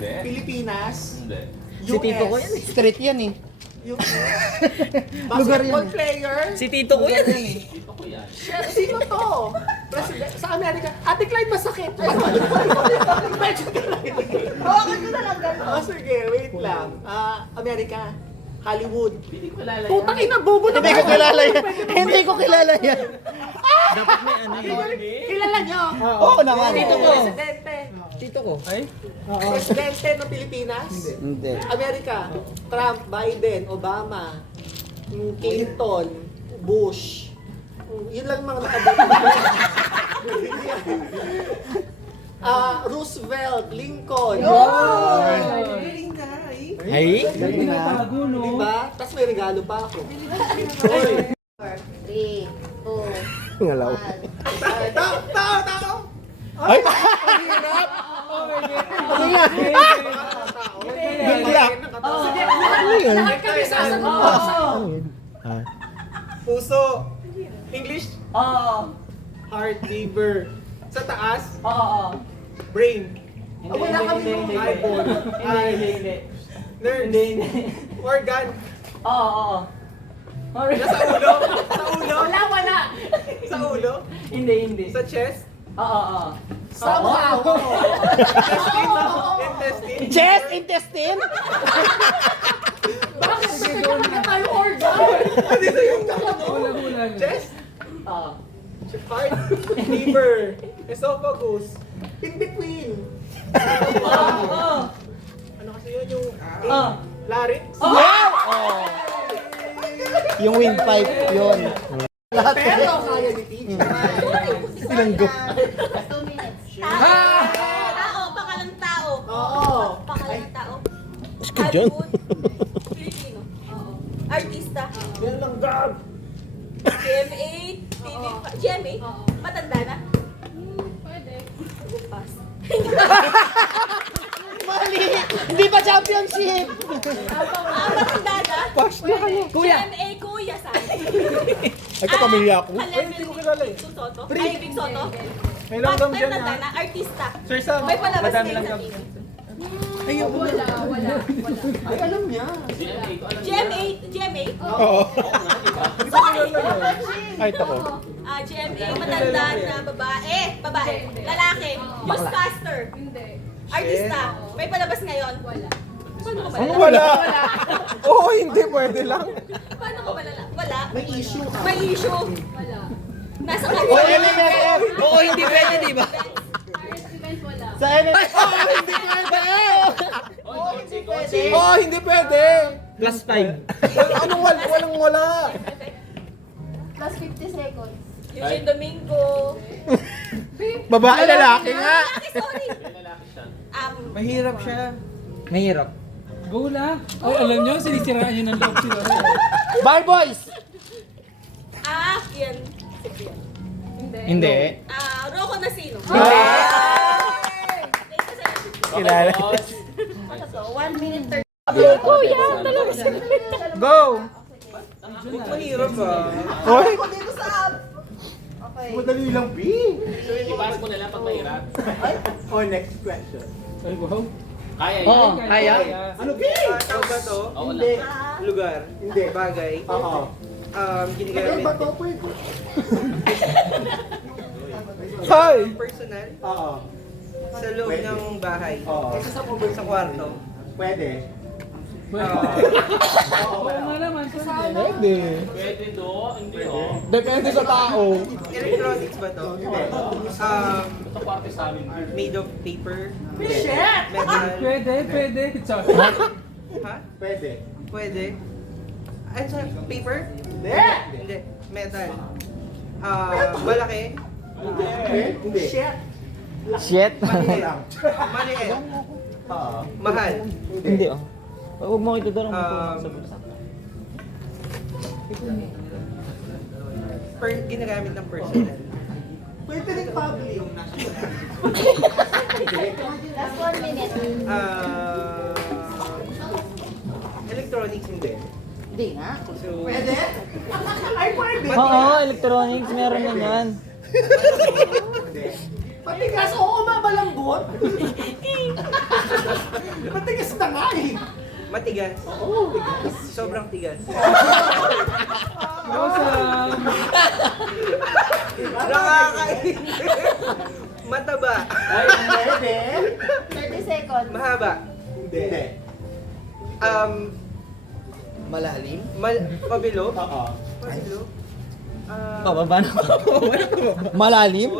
Hindi. Pilipinas? Hindi. Si Tito ko yan eh. Street yan eh. US? Lugar Basketball yan. player? Si Tito ko yan eh. Dito ko yan. Sino to? President sa Amerika. Ate Clyde, masakit. Medyo Hawakan ko na lang gano'n. Oh, sige, wait lang. Amerika. Hollywood. Hindi ko kilala yan. Putang ina, bobo na. Hindi ko kilala yan. Hindi ko kilala yan. Dapat may ano eh. Kilala nyo? Oo naman. Tito ko. Presidente. Tito ko. Ay? Presidente ng Pilipinas? Hindi. Amerika. Trump, Biden, Obama, Clinton, Bush. Yun lang mga Roosevelt, Lincoln. Galing na eh. Ay? Galing na. Diba? Tapos may regalo pa ako. 3, 2, Ngalaw. 1. Tao! Ay! Ang hirap! Ano yan? Bigla. Sige, Ano yun? lahat kami sasagot. Ano yun? Ah. Puso. English? Oo. Heart, liver. Sa taas? Oo. Brain. Hindi, Wala kami hindi, yung hindi, eyeball. Hindi. Nerves. Hindi. Organ. Oo. Nasa ulo? Sa ulo? Wala. Sa ulo? Hindi. Sa chest? Oo. Somehow. Intestine? Chest, intestine? Bakit? Kasi kaya tayo organ. Hindi sa yung chest? Oo. Heart, liver, esophagus, in between. Oo. Ano kasi yun yung larynx? Wow! Oh. Yung windpipe, yun. Pero kaya ni teacher. Sinanggap. 2 minutes. Tao, pangalang tao. Oo. Pangalang tao. Ska dyan. Filipino. Oo. Artista. Yan lang, gab. GMA. TV. GMA? Matanda na? Pwede. Pass. Mali! Hindi pa championship! Matanda na? Pass na kayo. Kuya. GMA, kuya sa Ay, kapamilya ako. Hindi ko kilala eh. Soto? Ay, Big Soto? May langgam dyan Matanda ha. na, artista. Sir Sam. May palabas Madami ngayon sa langgam. TV. Ay, alam niya. GMA? Oo. Sorry! Ay, tako. GMA, matanda na babae. Lalaki. Newscaster. Artista. May palabas ngayon? Wala. Paano ko Ano malala? wala? Oo, hindi. Pwede lang. Paano ko malala? Wala. May issue ka. May issue. Nasa O, kanya. MMFF! Oo, hindi pwede, di ba? Sa MMFF! Oo, hindi pwede! Oo, hindi pwede! Plus 5. Anong walang wala? Plus 50 seconds. Eugene Domingo. Babae, lalaki nga! Lalaki, sorry. Mahirap siya. Mahirap. Go na. Ay, alam nyo, sinisiraan nyo ng loob sila. Bye, boys! Yan. Hindi. Rocco Nasino. Kilala. Ano to? 1 minute 30. Kuya, Go! Mahirap ah. Hoy! Okay. Madali lang, B! So, ipasa mo na lang pag mahirap. Oh, next question. Ay, wow. Kaya yun. Oo, kaya. Ano, B? Tao ba to? Oo Hindi. lang. Lugar? Hindi. Bagay? Oo. Ginagamit? Ba to, pwede? Hi! Personal? Oo. Sa loob Pwede. ng bahay? Oo. Sa kwarto? Pwede. Oo nga naman. Pwede. Pwede do, hindi oh. Depende sa tao. Electronics ba to? Ito parte sa amin. Made of paper? Shit! Metal? Pwede. Sorry. Ha? Pwede. Pwede? Ano sa paper? Hindi. Hindi. Metal? Malaki? Hindi. Shit! Shit. Maliit? Lang. Maliit? Oo. Mahal? Hindi oh. Huwag mo ito doon. Ginagamit ng personal? Pwede rin public. Last 1 minute. Electronics hindi. Hindi nga. So, Pwede? Ay, pwede. Oo, electronics. Meron na yan. Patigas, oo, mabalambot. nga eh. Matigas. Sobrang tigas. Awesome. Nakakain. Mataba. Pwede. 30 seconds. Mahaba. Hindi. Malalim? Pabilo? Oo. Pabilo? Pababa na. Malalim?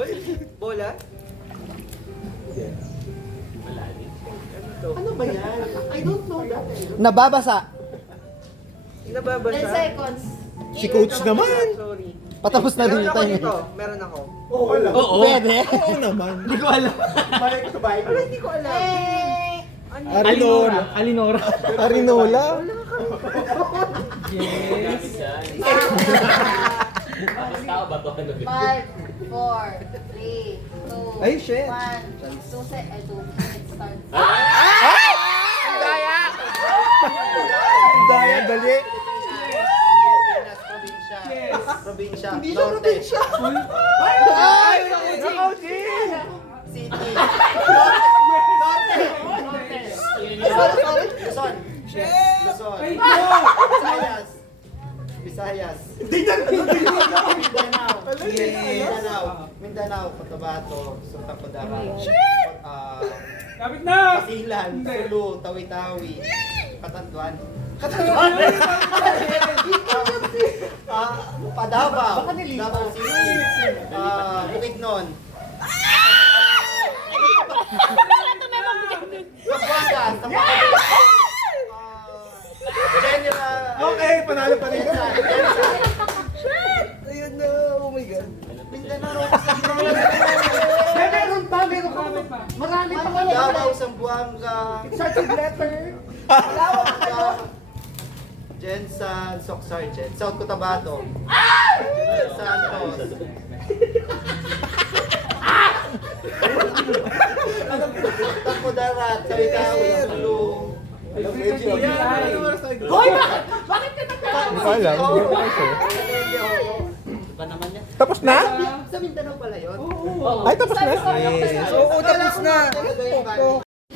Bola? Ano ba yan? I don't know that. Nababasa. Nababasa? 10 seconds. Si coach naman. Sorry. Patapos na din Meron ako tayo. dito. Meron ako. Oo, wala. Oo. Pwede? Oo naman. Hindi ko alam. Balik to bike. Pero hindi ko alam. Arinola. Alinora. Arinola? Yes. Tapos tao ba to? 5, 4, 3, 2, Ay, shit. 1. 2 minutes start. Daya, dali. Pilipinas, probinsya. Probinsya. Hindi siya probinsya. Ay! City. Luzon. Luzon. Ay, Visayas. Visayas. Mindanao. Mindanao. Mindanao. Cotabato. Sultan Kudarat. Kapit na! Pasilan. Hindi. Sulu. Tawi-Tawi. Katanduan. Katanduan! Padaba. Davao City. Bukidnon. Zamboanga. General. Okay, panalo pa rin. Ayun na. Oh my God. Mindanao. Meron pa. Meron pa. Kapit pa. Marami pa kayo. Davao, Zamboanga. Start with letter. Jensan, Soc Sergeant, South Cotabato. Santos. Tacodarat, Tawi-Tawi, Sulu. Hoy, Bakit ka Alam. Tapos na? Sa Mindanao pala yun? Ay, tapos na? Oo, tapos na.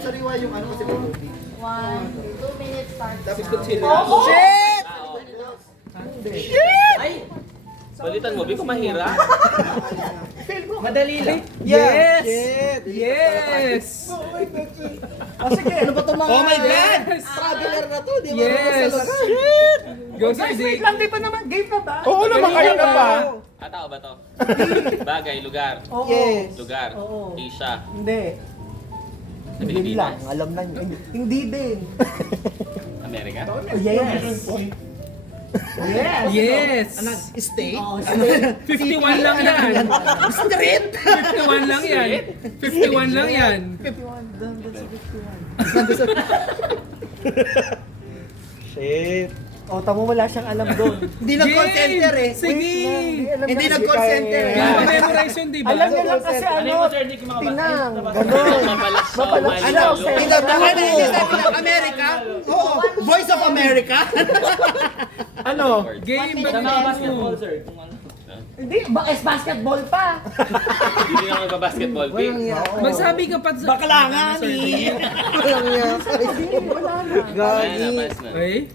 Sariwa yung ano kasi may tubig. 1, 2 minutes start. Tapos kung sila. Shit! Balitan mo, Biko, mahirap. Madali lang. Yes! Yes! Sige, ano ba itong mga... Oh my God! Traveler na to, di ba? Yes! Go sa Zig! Di pa naman, game na ba? Oo naman, kayo na pa. Tao ba to? Bagay, lugar. Yes. Lugar. Oo. Asia. Hindi. Sa Pilipinas. alam na niyo. Hindi din. Amerika. Yes. Yes. Yes! State? 51 lang yan! Street? 51 lang yan! 51 lang yan! Shit. O, tamo wala siyang alam doon. Hindi nag-call center eh. Sige! Hindi nag-call center Hindi mo memorize yun, di ba? Alam niya lang kasi Ano yung sir, hindi ko mga Tinang, gano'n. Mapalaso, Ano? Hindi sabi ng America? Oo. Voice of America? Ano? Game ba mo? sir. Kung ano. Hindi, basketball pa. Hindi na magbabasketball. Big. Magsabi ka pa sa... Baklangan eh. Walang niya. Wala na.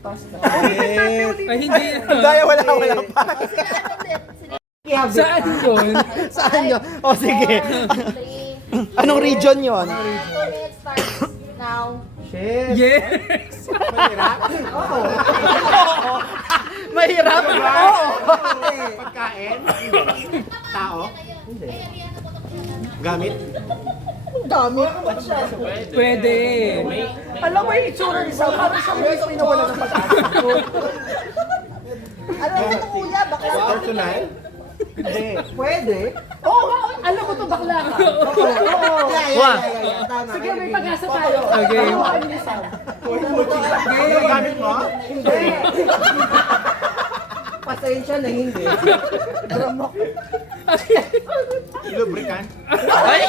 Pass na. Ay? Ay, hindi yan. Daya, wala pa. Saan yun? Saan yun? O, sige. 3, Anong region yun? 2 minutes starts now. Yes! Mahirap? Oo. Pagkain? Tao? Gamit? Pwede. Alam mo yung itsura ni Sam, parang siya may pinawala ng pag-asa. Ano yung kuya? Bakla. Personal? Hindi. Pwede? Oo, alam mo to bakla ka. Oo. Tama. Sige, may pag-asa tayo. Okay. Ano kayo ni Sam? Ano gamit mo? Hindi. Pasensya na hindi. Dramok. Lubricant? Ay!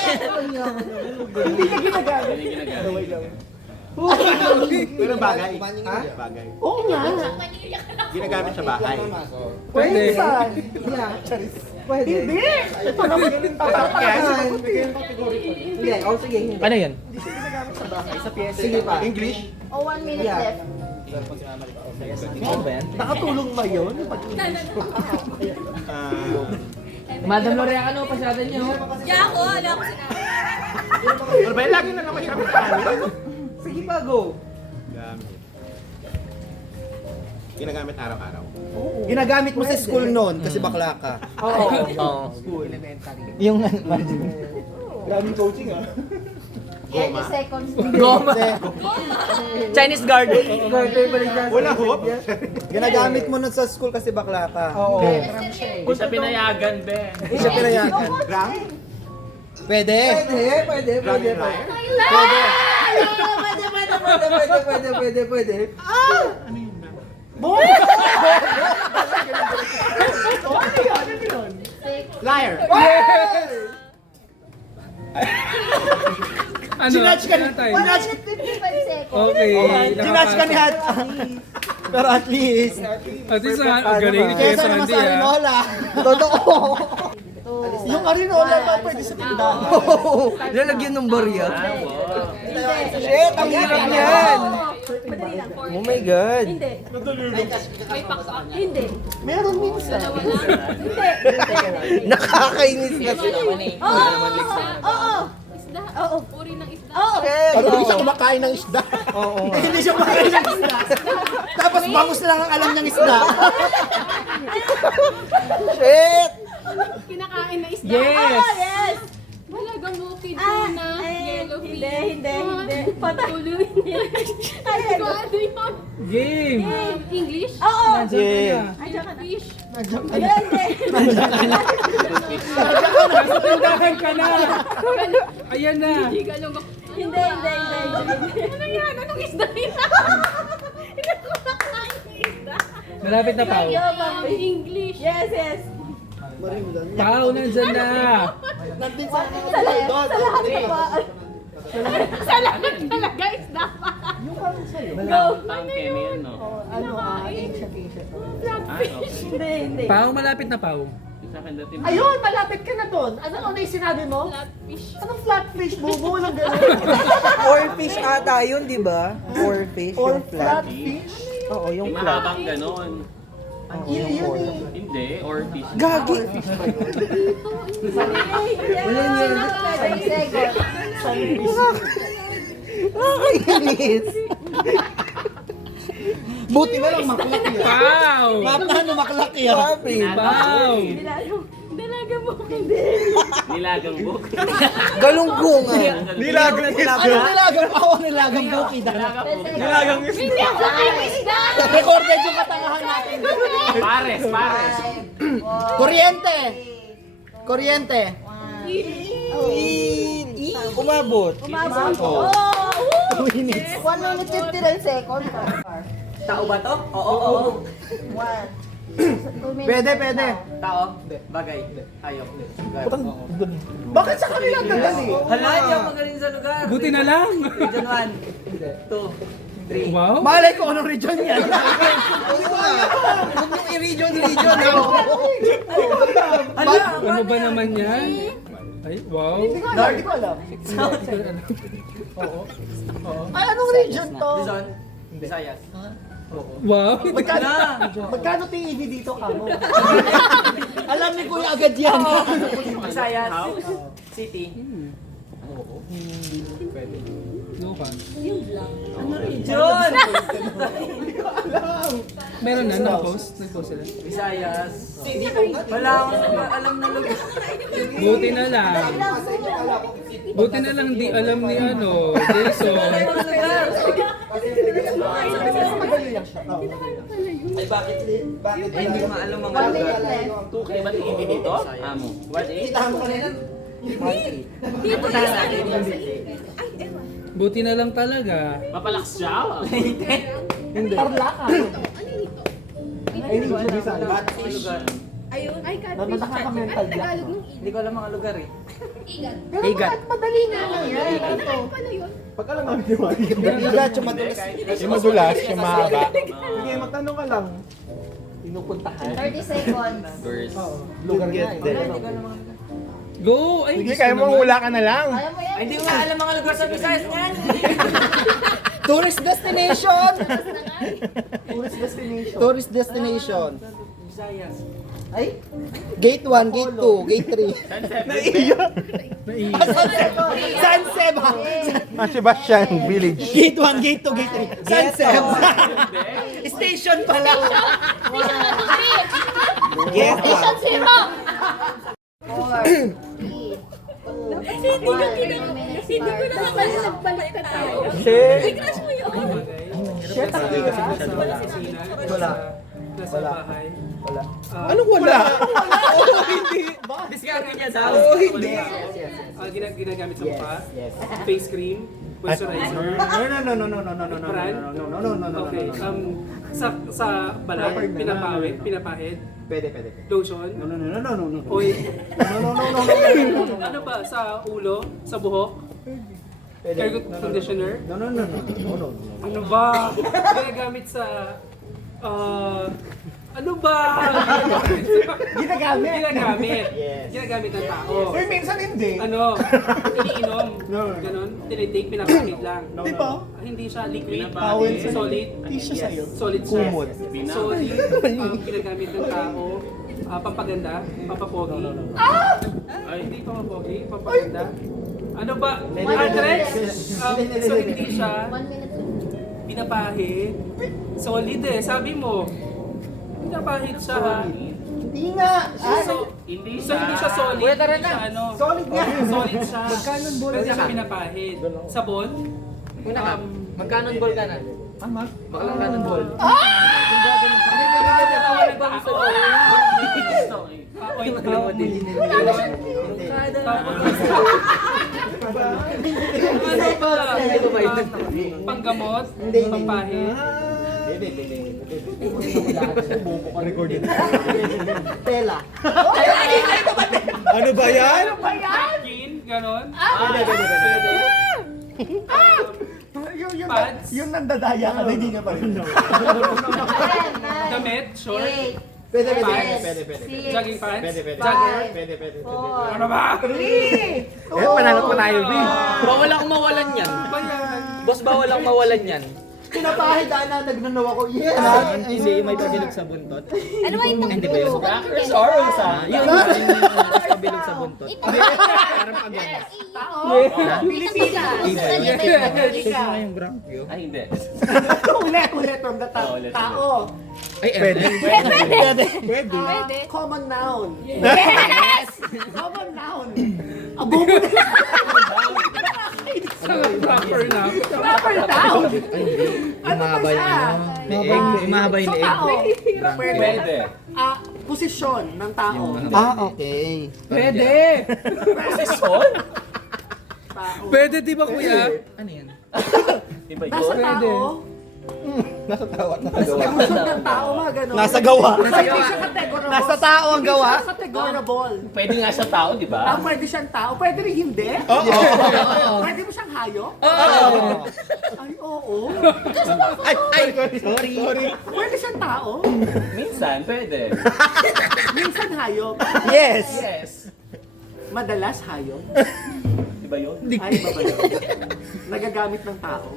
Hindi ka ginagamit. Hindi ginagamit. Pero bagay. Ha? Bagay. Oo nga. Ginagamit sa bahay. Pwede. Saan? Pwede. Hindi. Ito naman. Papatakan. Hindi. O sige. Hindi. Ano yan? Hindi siya ginagamit sa Sige pa. English? Oh, 1 minute Yeah. left. Nakatulong ba yun? Madam Lorea, ano pasyada niyo? Kaya ako, wala ko sinabi. Ano ba, lagi na naman hirap sa amin. Sige pa, go. Gamit. Ginagamit araw-araw. Ginagamit mo sa school noon kasi bakla ka. Oo. School. Elementary. Yung Daming coaching ah. 30 seconds. goma. Chinese garden. Wala hope. Ginagamit mo nun sa school kasi bakla ka. Oo. Hindi siya pinayagan, be. Hindi siya pinayagan. Rank? Pwede. Pwede. Rank liar? Pwede. Liar! Ano? Sinatch ka ni... Tayo. 1 minute 55 seconds. Okay. Sinatch ka ni Hat. Pero at least, At least galing ni kesa Kuya naman Sandy sa ah. Arinola. Totoo. Yung Arinola pa pwede sa tindahan. Lalagyan ng barya. Wow. Shit, ang hirap niyan. Madali lang. Oh my God. Hindi. May pakpak. Hindi. Meron minsan. Dalawa lang. Hindi. Nakakainis na sila. Oo. Isda. Oo. Uri ng isda. Oo. Ano hindi siya kumakain ng isda? Oo. Hindi siya kumakain ng isda. Tapos bangus lang ang alam niyang isda. Shit! Kinakain na isda. Yes. Oo, yes. Malagang bukid tuna. Yellowfish. Hindi. Patuloy niya. Ay, ko ano yun? Game. English? Oo. Nandiyan ka na. Fish. Nasa tindahan ka na. Ayan na. Hindi ka lang Hindi. Ano yan? Anong isda yan? Hindi ko nakain ng isda. Malapit na Pao. English. Yes. Pao, nandyan na. Sa lahat pa. Sa lahat talaga isda pa. Go. Ang Kenny yan, no? Ano ancient. Flatfish. Hindi. Pao, malapit na Pao. Sa akin dati. Ayun, malapit ka na doon. Ano yung sinabi mo? Flatfish. Anong flatfish? Bubo lang gano'n. Or fish ata yun, di ba? Or fish, Or yung flat. flatfish? Oo, yung Yung flat. mahabang ganon. Yun eh. Hindi, or fish. Gagi! Wala niya. 30 seconds. Nakakainis! Buti na lang maklak yan. Pao. Paano maklak yan? Grabe! Pao. Dalaga mo. Nilagang book. Galunggungan! Nilagang Ano nilagang ako nilagang bukid? Nilagang Hindi ako kain isda. Recorded yung katangahan natin. Pares. Kuryente! Kuryente! Umabot! Umabot. Oh. 1 minute 59 seconds. Tao ba to? Oo. 2 minutes. Pwede. Tao? Bagay. Ayaw. Bakit sa kanila dadali? Hala, hindi ako magaling sa lugar. Buti na lang. Region 1, 2, 3. Wow. Malay ko anong region yan. Huwag yung i-region. Ano ba naman yan? Ay, wow. Hindi ko alam. Ay, anong region to? Luzon, Visayas. Wow. Magkano tingin dito ka mo? Alam ni Kuya agad yan. Visayas City. No ka. Region! Meron na, nag-post sila. Visayas City. Wala akong alam na lugar. Buti na lang. Buti na lang di alam ni ano, Jason. Ay, bakit? Ay, hindi ko maalam mga 1 lugar. minute left. 2K ba hindi dito? Amo. 1-8? Kita mo kanina. Buti na lang talaga. Mapalaks siya. Tarlac. Lugar. Ayun. Ay, God. Nakaka-mental block. Tagalog nung Hindi ko alam mga lugar eh. igat. Pero bakit madali nga lang yan? Pala yun. Pag alam namin yung mga Bigat yung madulas. yung madulas, yung mahaba. Sige, magtanong ka lang. Pinupuntahan. 30 seconds. Verse. Lugar nga eh. Hindi ko alam mga lugar. Go! Ay, Sige, gusto kaya mo naman. hula ka na lang. Kaya mo yan. Ay, hindi ko nga alam mga lugar sa Visayas niyan. Tourist destination! Tourist destination. Tourist destination. Visayas. Ay, Gate 1, Gate 2, Gate 3. San Seba! Ah, Sebastian Village. Gate 1, Gate 2, Gate 3. San Seba! Station pala! Gate Station 0. 4, 3, 2, 1. Hindi ko nakakalimutan ka tayo. Shit! Crush mo yun. Wala. Nasa bahay. Anong wala? Discarte niya sa Oo, hindi. Ginagamit sa mukha. Face cream. Moisturizer. Brand. Okay. Sa balat, pinapahid. pwede. Lotion. No. Oil. No. Ano ba? Sa ulo? Sa buhok? Hair conditioner? No. Ano ba? Ginagamit sa... ano ba? Ginagamit. Yes. Ginagamit ng tao. Uy, minsan hindi. Ano? Iniinom. Ganon. Tinitake, pinapakit lang. Di ba? Hindi siya liquid. Towel sa- Solid. Hindi siya sa'yo. Solid siya. Kumot. Solid. Ginagamit ng tao. Pampaganda. Pampapogi. Ay, hindi pampapogi. Pampaganda. Ano ba? Andres? So hindi siya 1 minute. pinapahid. Solid eh. Sabi mo. Pinapahid siya ha. Hindi nga. Hindi So hindi siya solid. Kuya, tara Hindi siya ano. Solid nga. Solid siya. Pero siya pinapahid. Sabon? Una ka, mag-cannonball ka na. Baklang cannonball. Panggamot? Hindi. Pampahid? Tela. Ano ba yan? Napkin? Ganon? Pwede. Pads? Yung nandadaya ka na, hindi niya pa rin. 10, 9, Damit? Short? 8, Pwede. Jogging pants? Pwede. Jogger? Pwede. 4, Ano ba? Eh, panalo po tayo, B. Bawal akong mawalan yan. Ano ba yan? Boss, bawal akong mawalan yan. Pinapahid na nagnanaw ako. Yes. Hindi, may pabilog sa buntot. ano ba yung Hindi ba yun? Crackers or sa? Yun, yung pabilog sa buntot. Parang pag Pilipinas. Ito nga yung brampio. Ay, hindi. Ulit from the top. ulit. Tao. Ay, Pwede. Pwede. Common noun. Yes! Common noun. Proper na. Proper noun. Yung mahaba yung ano. Yung mahaba yung leeg. Tao. Pwede. Posisyon ng tao. Okay. Pwede! Posisyon? Pwede di ba kuya? Ano yan? Iba Nasa yun? tao. Nasa tawa at Emosyon ng tao, mga ganon. Nasa gawa. Hindi siya categorable. Nasa tao ang gawa. Hindi siya categorable. Pwede nga sa tao, di ba? Pwede siyang tao. Pwede rin hindi. Oo. Pwede mo siyang hayop. Ay, oo. Ay, sorry. Pwede siyang tao. Minsan, pwede. Minsan hayop. Yes. Yes. Madalas hayop. Di ba yun? Ay, iba ba yun? Nagagamit ng tao.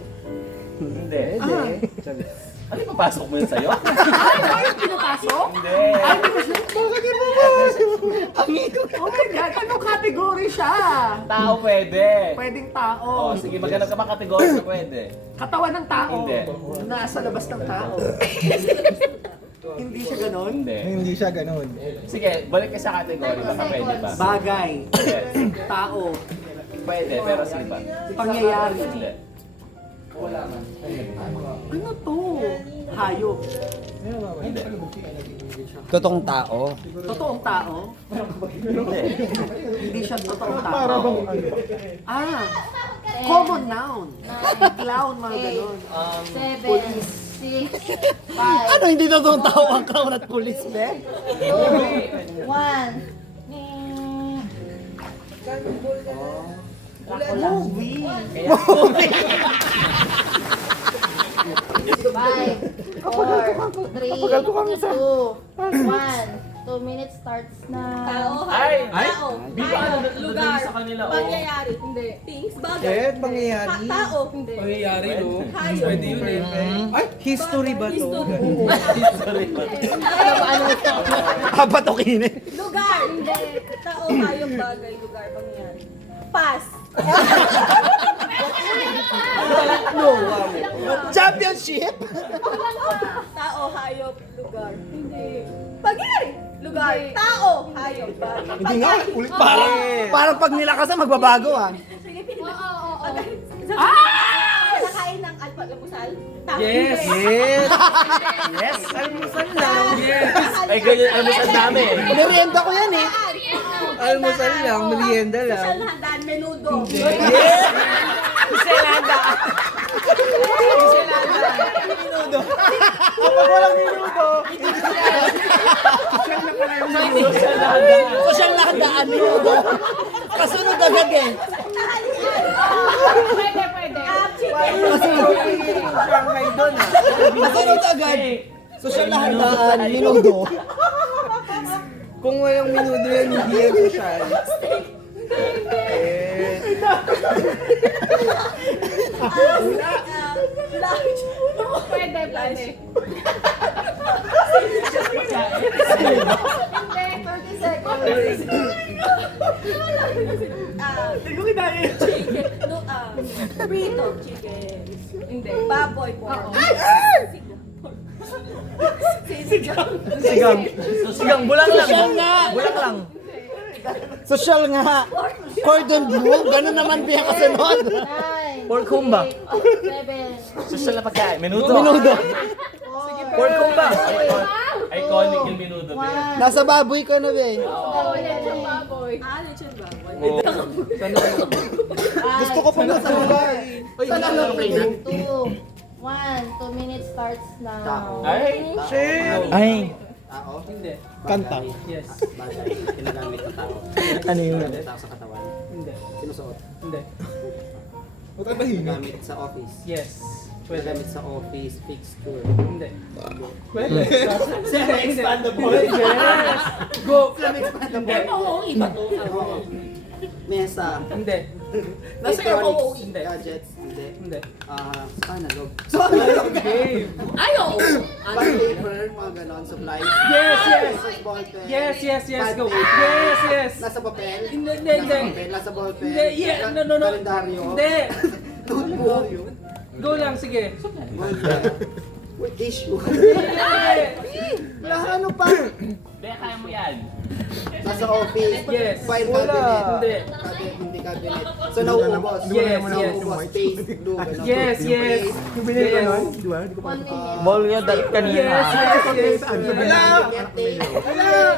Hindi. Ano yung papasok mo yun sa'yo? Ay, hayop pinapasok? Hindi. Ay, di ba siya? Oh my God, anong category siya? Tao pwede. Pwedeng tao. Oh, sige, maghanap ka ba kategory na pwede? Katawan ng tao. Hindi. Nasa labas ng tao. Hindi siya ganon. Hindi. Hindi siya ganun. Sige, balik ka sa kategory. Baka pwede ba? Bagay. Yes. Tao. Pwede, pero sa iba. Pangyayari. Hindi. Ano to? Hayop. Hindi. Totoong tao. Totoong tao? Hindi. Hindi siya totoong tao. Common noun. Clown, mga ganon. 7, 6, 5, Ano hindi totoong tao ang clown at police, be? 1. Movie. 5, 4, 3, 2, 1. 2 minutes starts na. Tao, Ay! Tao. Di ba ano Lugar. sa kanila? Oh. Pangyayari. Hindi. Things. Bagay. Eh, pangyayari. Tao. Hindi. Pangyayari, no? Hayop. Pwede yun eh. Ay, history ba to? Papatukin eh. Lugar. Hindi. Tao, hayop, bagay, lugar, pangyayari. Pass. Championship? Tao, hayop, lugar. Hindi. Pangyayari. Lugar. Tao, hayop, bagay. Hindi nga, ulit parang pag nilakasan magbabago ah. Sige, pinili. Oo. Nakain ng almusal? Tao. Yes! Yes. Yes, almusal lang. Yes! Ay, ganyan almusal namin. Merienda ko yan eh. Almusal lang, merienda lang. Social na handaan, menudo. Kapag walang minuto, social na handaan, minuto. Kasunod agad eh. Shanghai doon ah. Kasunod agad. Social na handaan, minuto. Kung walang minudo yan, hindi yan social. Pwede. Hindi, 30 seconds. Burrito, chicken. Hindi. Baboy, pork. Sigang, bulang lang. Social nga. Bulang lang. Social nga. Cordon bleu, ganun naman biya kasunod. 9, Pork humba. 7, Social na pagkain. Menudo. Minuto. Pork humba. Iconic yung menudo. 1. Nasa baboy ko na be. Baboy. Lechon baboy. Gusto ko pa nga sa baboy. Sana lang play na. 2, 1, 2 minutes starts now. Ay! Ay. Hindi. Kanta. Yes. Ginagamit ng tao. Ano yun? Tao sa katawan. Hindi. Sinusuot. Hindi. Huwag ka tahimik. Ginagamit sa office. Yes. Pwede. Ginagamit sa office, fixture. Hindi. Pwede. Expandable. Yes! Go! Mesa. Hindi. Electronics. Hindi. Gadgets. Hindi. Hindi. Analog. Game. Paper, mga ganon, supplies. Yes, yes. Ballpen. Yes, go. Yes, yes. Nasa papel. Hindi. Nasa ballpen. Hindi, yeah, no. Kalendaryo. Hindi. Notebook. Go lang, sige. Tissue. Hindi. Ano pa? Kaya kaya mo yan. Nasa office. Yes. File Wala. cabinet. Hindi. Hindi cabinet. So nauubos. Yes, Nauubos. Space, glue, ganon. Yes. Yung binili ko nun, di ba? Hindi ko pa. 1 minute. Ball yun dahil kanina. Yes. Wala.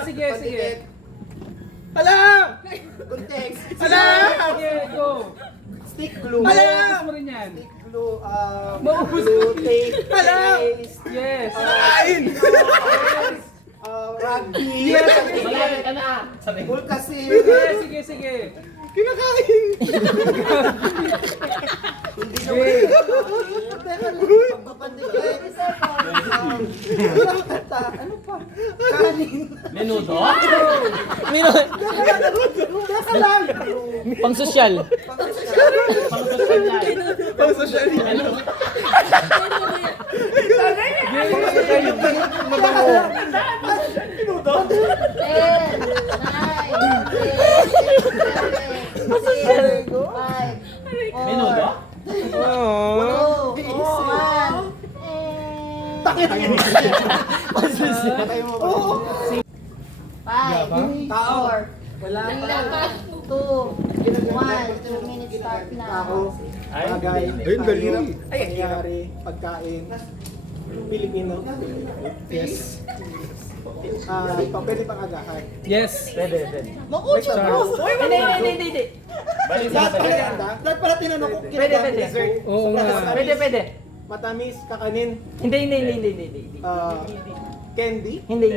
Sige. Hala! Context. Hala! Sige, go. Stick glue. Maubos mo rin yan. Stick glue. Maubos Glue, tape. Hala! paste, Yes. Rugby. Yes. Malapit ka na. Pulkasin. Sige. Pagpapandikit. Ano pa? Kanin. Menudo? Pang social. Pang-social yan. Pang social yan. Ano? Mabango. 10, 9, 8, 7, 6, 5, 4, Menudo? 2, 1, Five, 4, 2, 1, 2 minutes start now. Ay, Bagay. Ayun, galing. Nangyari. Pagkain. Pilipino. Yes. Pwede pang agahan. Yes. Pwede. Hindi. Balik Lahat sa pala, lahat pala tinanong ko. Pwede. Dessert. Oo nga. Pwede. Matamis, kakanin. Hindi. Candy. Hindi.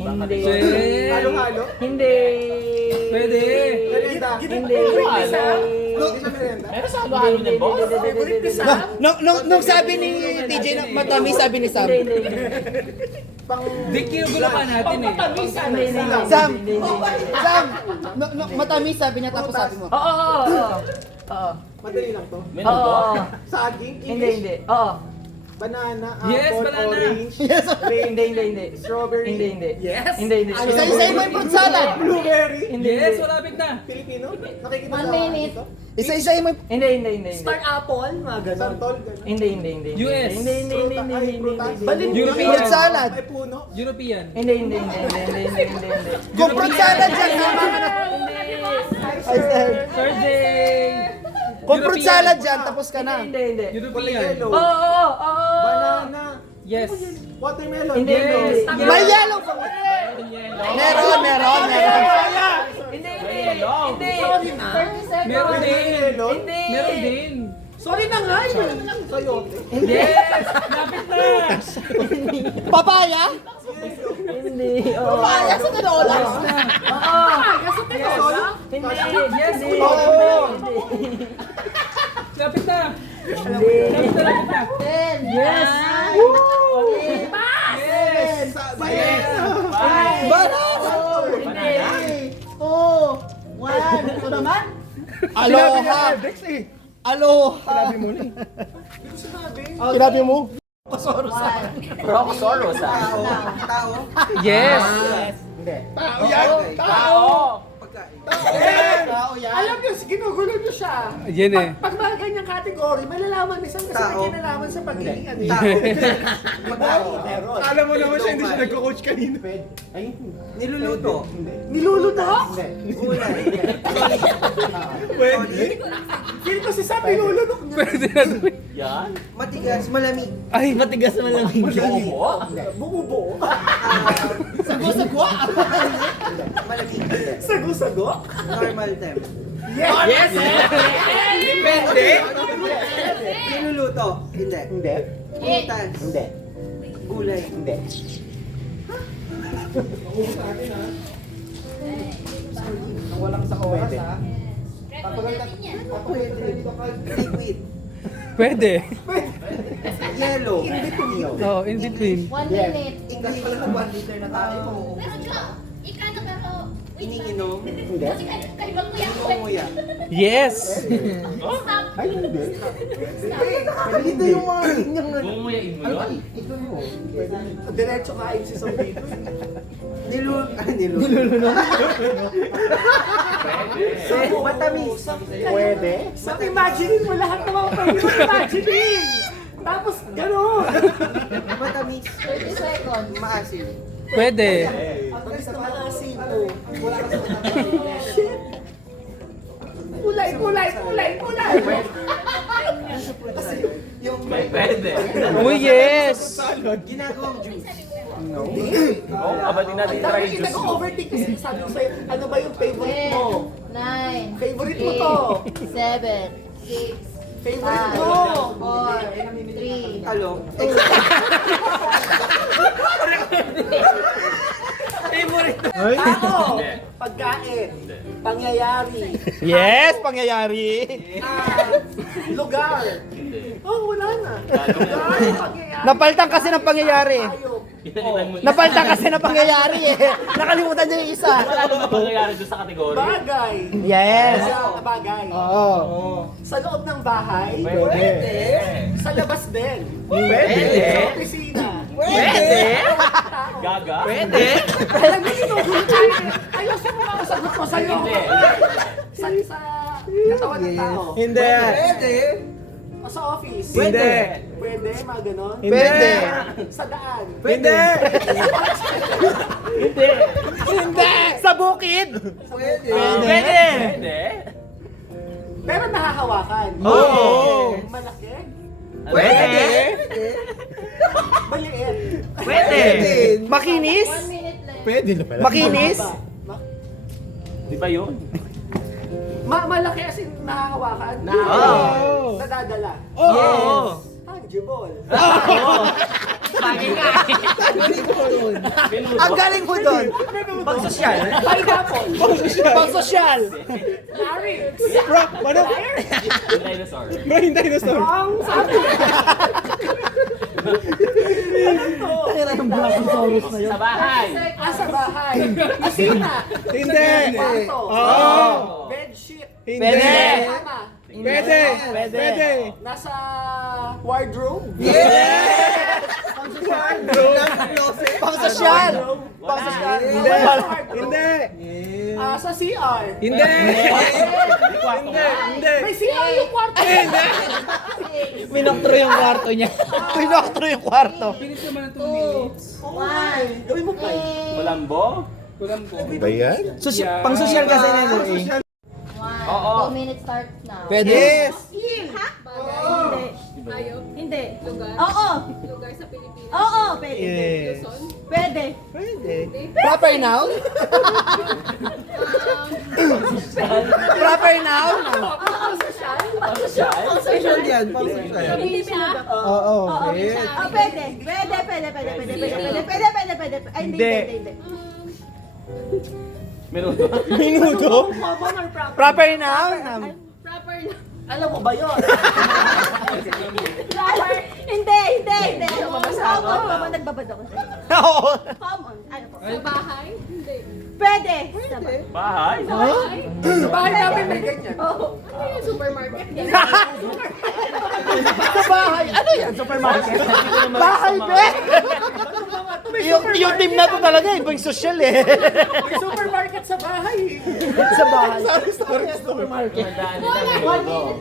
Halo-halo. Hindi. Pwede. Merienda. Hindi. No, isa merienda. Meron sa halo-halo niyan, boss? Nung sabi ni TJ na matamis, sabi ni Sam. Hindi. Di kinugulo ka natin eh. Sam, matamis sabi niya tapos sabi mo. Oo. Madali lang to. Oo. Saging, Hindi. Oo. banana, apple, Yes, banana. orange, Hindi. strawberry, Hindi. Yes. Hindi. Isa-isa mo yung fruit salad. blueberry. Yes, malapit na. Filipino? Nakikita 1 sa minute. dito? Isa-isa mo yung... Hindi. Star apple, mga ganon. Santol, gano'n. Hindi. US. Balin European. Fruit salad. May puno. European. Hindi. Kung fruit salad yan, tama ka na. Sir Jay. Kung fruit salad yan, tapos ka na. Hindi. European. Yellow. Oo. Banana. Yes. Watermelon. Hindi. May yellow pa. Meron. Hindi. Meron din. Watermelon. Meron din. Sorry na nga yun. Sayote. Yes! Lapit na! Papaya? Hindi. Papaya sa tinola. Hindi. Yes! Lapit na! Lapit na! Yes. Yes! Banana! Oh. One. Ito naman. Aloha! Aloha! Sinabi mo na Sinabi mo? Rocosaurus Tao. Yes! Tao yan. Tao. Alam niyo, ginugulo niyo siya. Yan eh. Pag mga ganyang category, malalaman ni Sam kasi Tao. may kinalaman sa pagiging ano. Alam mo naman siya, hindi siya nagko-coach kanina. Ay, niluluto. Niluluto? Gulay. Pwede. Feel ko si Sam niluluto. Pwede na doon. Yan. Matigas, malamig. Ay, matigas na lang. Bumubuo. Sago-sago? Malamig. Sago-sago? Normal temp. Yes! Depende. Niluluto. Hindi. Prutas. Hindi. Gulay. Hindi. Walang sa oras ha. Liquid. Pwede. Yellow. Oh, in between. 1 minute. English pala ng 1 liter na tayo. Iniinom. Inuunguya. Yes! Ito yung mga inyong Mumuyain mo yun? Diretso kain si Sam dito. niluluto. Matamis. Pwede? Sam, imagine mo lahat ng mga pagkakas. Imagine! Tapos gano'n. Matamis. 30 seconds. Maasim. Pwede. Matamis na maasim po. Wala ka sa kulay. Kasi yung Pwede. Oh, yes! ginagawang juice. Oo, abati natin try Dahil juice. nag-overtake kasi sabi ko sa'yo, ano ba yung favorite mo? 9, Favorite mo to. 7, 6, Favorite 5, mo. 4, 3, Alo. Tao, pagkain, pangyayari, Yes, pangyayari. lugar. Oh, wala na. Lugar, pangyayari. Napaltan kasi ng pangyayari. Hayop. Napaltan kasi ng pangyayari eh. Nakalimutan niyo yung isa. Wala naman pangyayari doon sa kategory. Bagay. Yes. Sa bagay. Oo. Sa loob ng bahay. Pwede. Sa labas din. Pwede. Sa opisina. Pwede. Tao. Gaga. Pwede. Alam mo, ginugulo tayo. Ayusin mo mga sagot ko sa'yo. Hindi. Sa katawan ng tao. Hindi. Pwede. O sa office. Hindi. Pwede, mga ganon. Pwede. Sa daan. Pwede. Hindi. Sa bukid. Pwede. Pwede. Pwede. Pero nakahawakan. Oo. Malaki. Pwede. Maliit. Pwede. Makinis. 1 minute left. Pwede na pala. Makinis. Di ba yun? Malaki as in nakahawakan. Oo. Nadadala. Oo. Tangible. Ang galing mo doon. Pag-sosyal. Pineapple. Pang-sosyal. Larynx. Ano? Yung dinosaur. Yung dinosaur. Ang sabi. Ano to? Brontosaurus na yun. Sa bahay. Sa bahay. Asina. Hindi. Kwarto. Oo. Bedsheet. Hindi. Kama. Pwede. Pwede. Nasa wardrobe. Pang-sosyal. Pang-sosyal. Hindi. Hindi. Sa CR. Hindi. Hindi. Hindi. May CR yung kwarto. Minoktro yung kwarto niya. Minoktro yung kwarto. Finish naman ng 2 minutes. Gawin mo pa. Walambo? Kulang po. Ba yan? Pang-sosyal kasi na yun eh. 2 minutes start now. Pwede. Yes. Bagay. Hindi. Ayaw. Hindi. Lugar. Oo. Lugar sa Pilipinas. Oo, pwede. Yes. Luzon. Pwede. Pwede. Proper noun? Proper noun? Social yan. Pang-social. Hindi siya. Oo. Oh, pwede. Pwede. Ay, hindi. Menudo. Minuto? Common or proper? Proper noun? Proper na. Alam mo ba yun? Proper. Hindi. Common, nagbabad ako sa'yo. Oo. Common. Ano po? Sa bahay? Hindi. Pwede. Bahay? Sa bahay? Sa bahay namin may ganyan. Ano yung supermarket? Sa bahay. Ano yan? Supermarket? Bahay, be! Yung team na to talaga, ibang social eh. May supermarket sa bahay. Sa bahay. Sorry, supermarket. Ulit.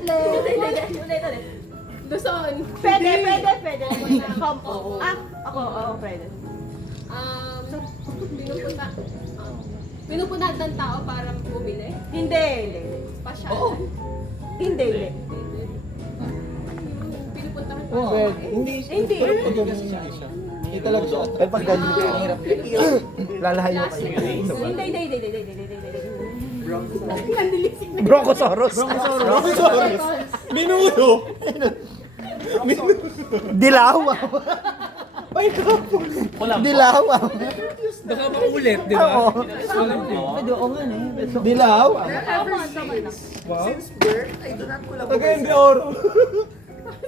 Luzon. Pwede. Common. Ako, pwede. Pinupunta. Pinupuntahan ng tao para bumili? Hindi. Pasyalan? Hindi. Pinupuntahan pa. Hindi. Hindi. Hindi talaga siya. Pero pag ganito, hirap. Lalayo ka. Hindi. Brontosaurus. Minuto. Dilaw. Walambo? Dilaw. Baka maulit, di ba? Oo. Pwede ako nga Dilaw. Wow. Since birth, ay doon ko lang. Tagay de oro.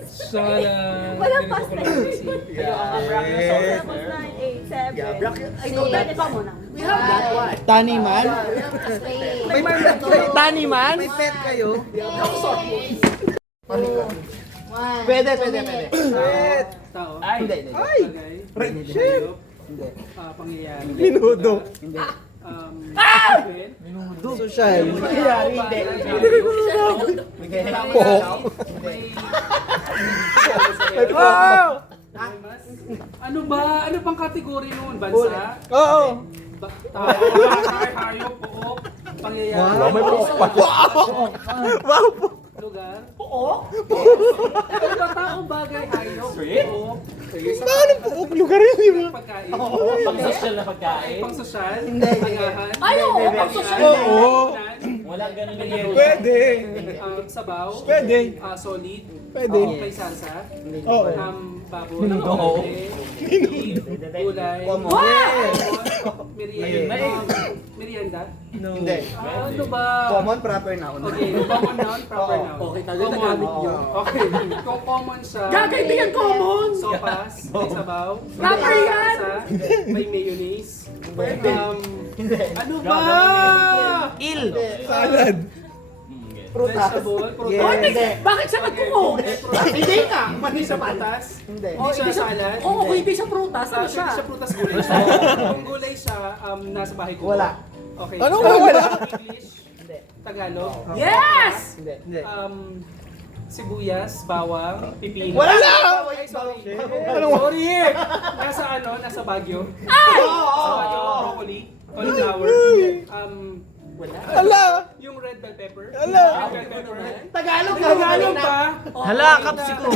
Sayang. Walang Ganito ko lang isip. Tapos 9, 8, 7. I know that. We have that one. Taniman. May pet kayo. Taniman. May pet kayo. Pwede. Tao. Ay! Bagay. Shit. Pangyayari. Minuto. Event. Social. Nangyayari. Wow! Ano ba? Ano pang kategory noon? Bansa? Oo. Tao, bagay, hayop, pook, pangyayari. Wow, may pook pa. Wow! Lugar? Ano ba tao, bagay, hayop, pook, Paano po? Lugar yun, pagkain? Pang-social na pagkain? Pang-sosyal? Tangahan? Pang-sosyal. Oo. Walang ganun na yun. Pwede. Sabaw? Pwede. Solid? Pwede. May salsa? Oo. Baboy? Oo. Beef? Gulay? Common. Merienda? Merienda? Hindi. Ano ba? Common proper noun. Okay, common noun, proper noun. Okay, talaga Common. nagamit yun. Okay, kung common siya. Gagawin common! Sopas, may sabaw. Proper may yan! salsa, may mayonnaise. Ano ba? Il. Salad. Vegetable, prutas. Oh, bakit siya nagkuko? Hindi ka. Hindi sa patas. Hindi. Hindi siya salad. Oo, kung hindi siya prutas, ano siya? Hindi siya prutas, gulay siya. Kung gulay siya, nasa bahay ko. Wala. Okay. Anong wala? English, Tagalog. Yes! Hindi. Sibuyas, bawang, pipino. Wala na! Ay, sorry. Anong- Sorry. Nasa Baguio. Sa Baguio, broccoli, cauliflower. Ala! Yung red bell pepper. Ala! Red bell pepper. Tagalog Tagalog pa. Hala, kapsikong.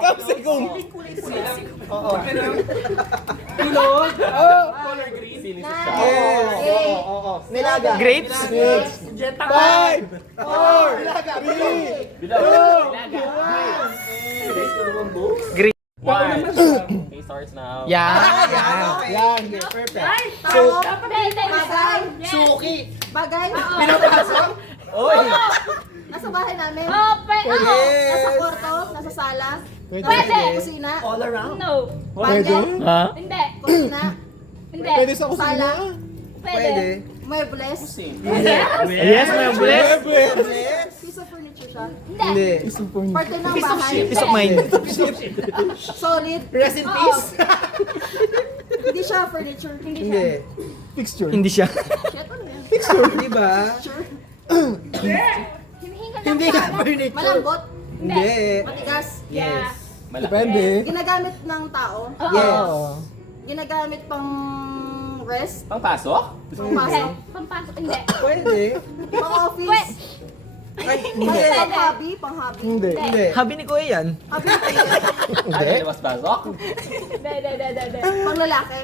Kapsikong. Ilog. Color green. Oo. Nilaga. Grapes? Jetta 5, 4, 3, Green. Why? Okay, starts now. Yan. Perfect. Bagay. Suki. Bagay. Pinapasok? Oy! Nasa bahay namin. Yes. Nasa kwarto. Nasa sala? Pwede. Kusina? All around. No. Banyo? Ha? Hindi. Kusina? Hindi. Pwede sa kusina. Sala? Pwede. Muebles? Yes, may bless. Piece of furniture siya? Hindi. Parte ng bahay? Peace of mind. Solid? Rest in peace. Hindi siya furniture? Hindi siya. Fixture. Hindi siya. Shit, ano yan? Di ba? Furniture? Hinihinga lang Hindi siya. na furniture. Malambot? Hindi. Matigas? Yeah. Depende. Ginagamit ng tao? Yes. Ginagamit pang rest? Pangpasok? Pangpasok? Pampasok. Hindi. Pwede. Pang-office? Ay, hindi. Pang-hobby? Pang-hobby? Hindi. Hindi. Habi ni Kuya yan. Hobby? Ano labas pasok? Hindi. Pang-lalaki?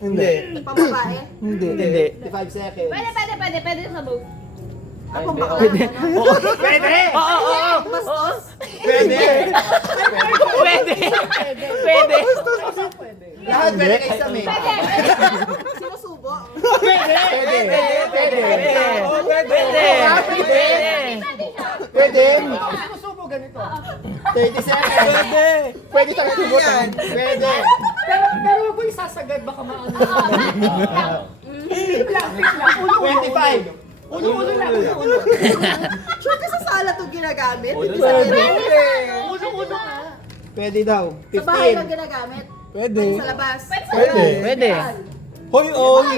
Hindi. Pang-babae? Hindi. Hindi. 5 seconds. Pwede sa book. Ah, pang-babae? Pwede. Bastos? Pwede. Pwede. Lahat pwede kay Sam eh. Sinusubo? Pwede. Pwede. Pwede. Sinusubo ganito. 30 seconds. Pwede sa kasubutan. Pwede. Pero wag mo isasagad, baka maano. 25. Ulo lang. Sure ka sa sala itong ginagamit? Ulo Hindi lang. sa bed? Ulo ka. Pwede daw. Sa bahay lang 15. ginagamit? Pwede. Sa labas? Pwede. Hoy,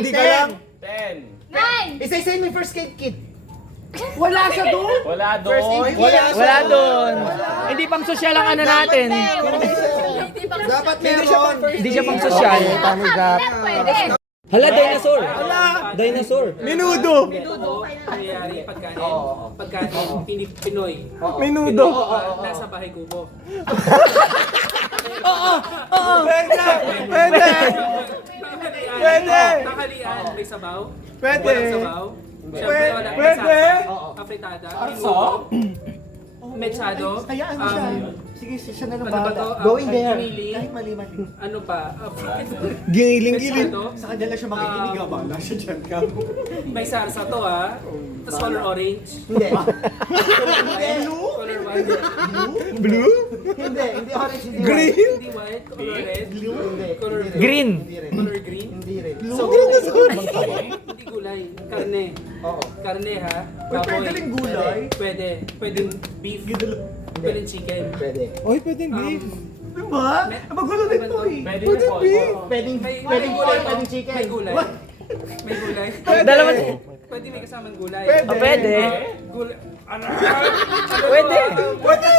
hindi ka lang. 10. 9. Isa-isa yung first aid kit. Wala siya doon. Wala First doon. aid kit. Wala doon. Hindi pang sosyal ang ano natin. Dapat meron. Hindi siya pang sosyal. Pwede. Hala, dinosaur. Dinosaur. Minudo. Nangyayari pagkain Pinoy. Minudo. Nasa bahay kubo. Pwede. Pwede. Tanghalian, may sabaw. Pwede. Walang sabaw. Siyempre, wala Pwede. afritada. Arso? Mechado. Hayaan mo siya. Sige, siya na lang Ano ba to? bahala. Go in there. Giniling. Kahit mali-mali. Ano pa? Giling-giling. Mechado. Sa kanya lang siya makikinig. Bahala siya dyan ka. May sarsa to ha. Tapos color orange. Hindi. Color white. Blue? Hindi orange, hindi white. Green? Hindi white. Color red. Hindi. Color Green. Hindi rin. Color green. Hindi rin. So, hindi gulay. Karne. Oo. Karne ha. Pwede rin gulay. Pwede. Pwedeng beef. Pwedeng chicken. Pwede. Oy, pwedeng beef. Diba? Magulo na ito eh. Pwede na po. Pwedeng May gulay, gulay. pwedeng chicken. May gulay. May gulay. Dalawa. Pwede may kasamang gulay. Pwede. Gulay. Ano? Pwede. Pwede.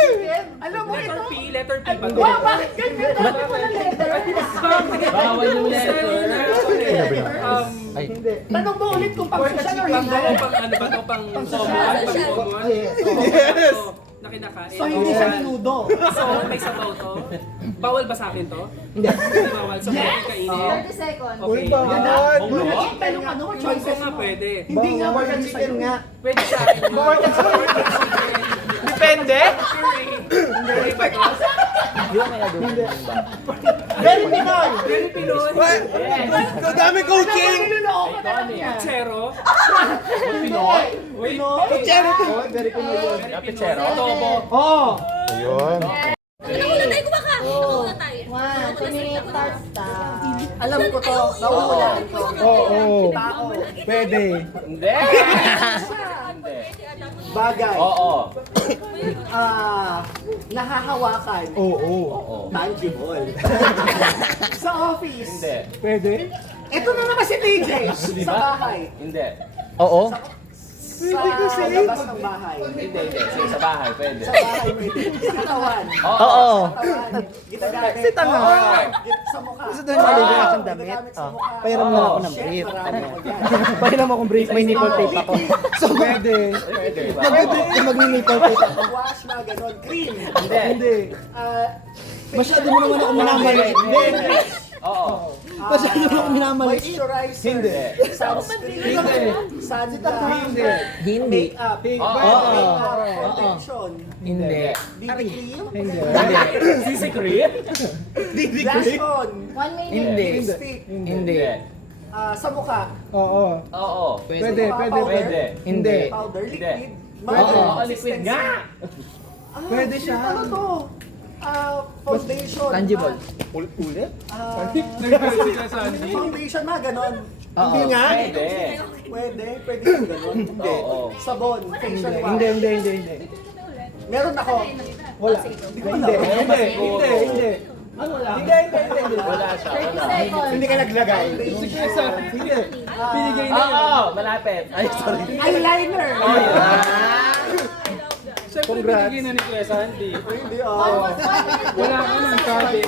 Alam mo Letter ito. P. Letter P ba? Wow, bakit ganyan? Bakit wala letter? Bawal yung letter. Hindi. Tanong mo ulit kung pang-social or Pang hindi. pang ano ba to? Pang common? Pang common? Yes. Na kinakain. So, hindi siya minudo. So, may sabaw to. Bawal ba sa akin to? Hindi. Hindi bawal. So, pwede kainin. 30 seconds. Okay. Nag-check tayo ng ano, Choices choices nga mo. pwede. Hindi nga, More wala than chicken nga. Pwede sa akin. Depende. Pwede ba to? Very Pinoy. Very Pinoy. Dami coaching. Chero. Pinoy? Wait. Kutsero to. Oh, very Pinoy. Kapitsero? Adobo. Oh. Ayun. Nauna tayo kumaka. Nauna tayo. 1, 2 minutes, start. Alam ko to. Nauulaan ko. Oo. Pwede. Hindi. Hindi. Bagay. Oo. Nahahawakan. Oo. Oo. Tangible. Sa office. Hindi. Pwede. Ito na naman si TJ. Sa bahay. Hindi. Oo. Sa labas ng bahay. Hindi. Sige, sa bahay. Pwede. Sa bahay pwede. Sa katawan. Oo. Katawan. Ginagamit. Si tanga. Sa mukha. Gusto doon maligo ka ng damit? Ginagamit sa mukha. Pahiram na ako ng Shit, brief. marami ako dyan. Pahiram akong brief. May nipple tape ako. So, pwede. Pwede ba? Mag-nipple tape ako. Wash na ganon. Cream. Hindi. Masyado mo naman ako minamaliit. Hindi. Oo. Masyado mo ako minamaliit. Moisturizer. Hindi. Hindi. Hindi. Makeup. Oo. Protection. Hindi. BB cream. Hindi. Sisi cream? Blush on. 1 minute. Hindi. Lipstick. Hindi. Sa mukha. Oo. Oo. Pwede. Pwede. Hindi. Powder. Hindi. Liquid. Oo, liquid nga. Pwede siya. Ano to? Foundation. Tangible. Ulit? Nag-girl si Kuya Sandy. Foundation na, ganon. Oo. Hindi nga? Pwede. Pwede yung ganon. Hindi. Oo. Sabon, facial wash. Hindi. Meron ako. Wala. Hindi ko alam. Hindi. Ano wala? Wala siya. Wala. Hindi ka naglagay. Si Kuya Sandy. Binigay na yun. Oo, malapit. Ay, sorry. Eyeliner. Oh, yeah. Siyempre binigay na ni Kuya Sandy. Hindi, Wala ka nang sabi.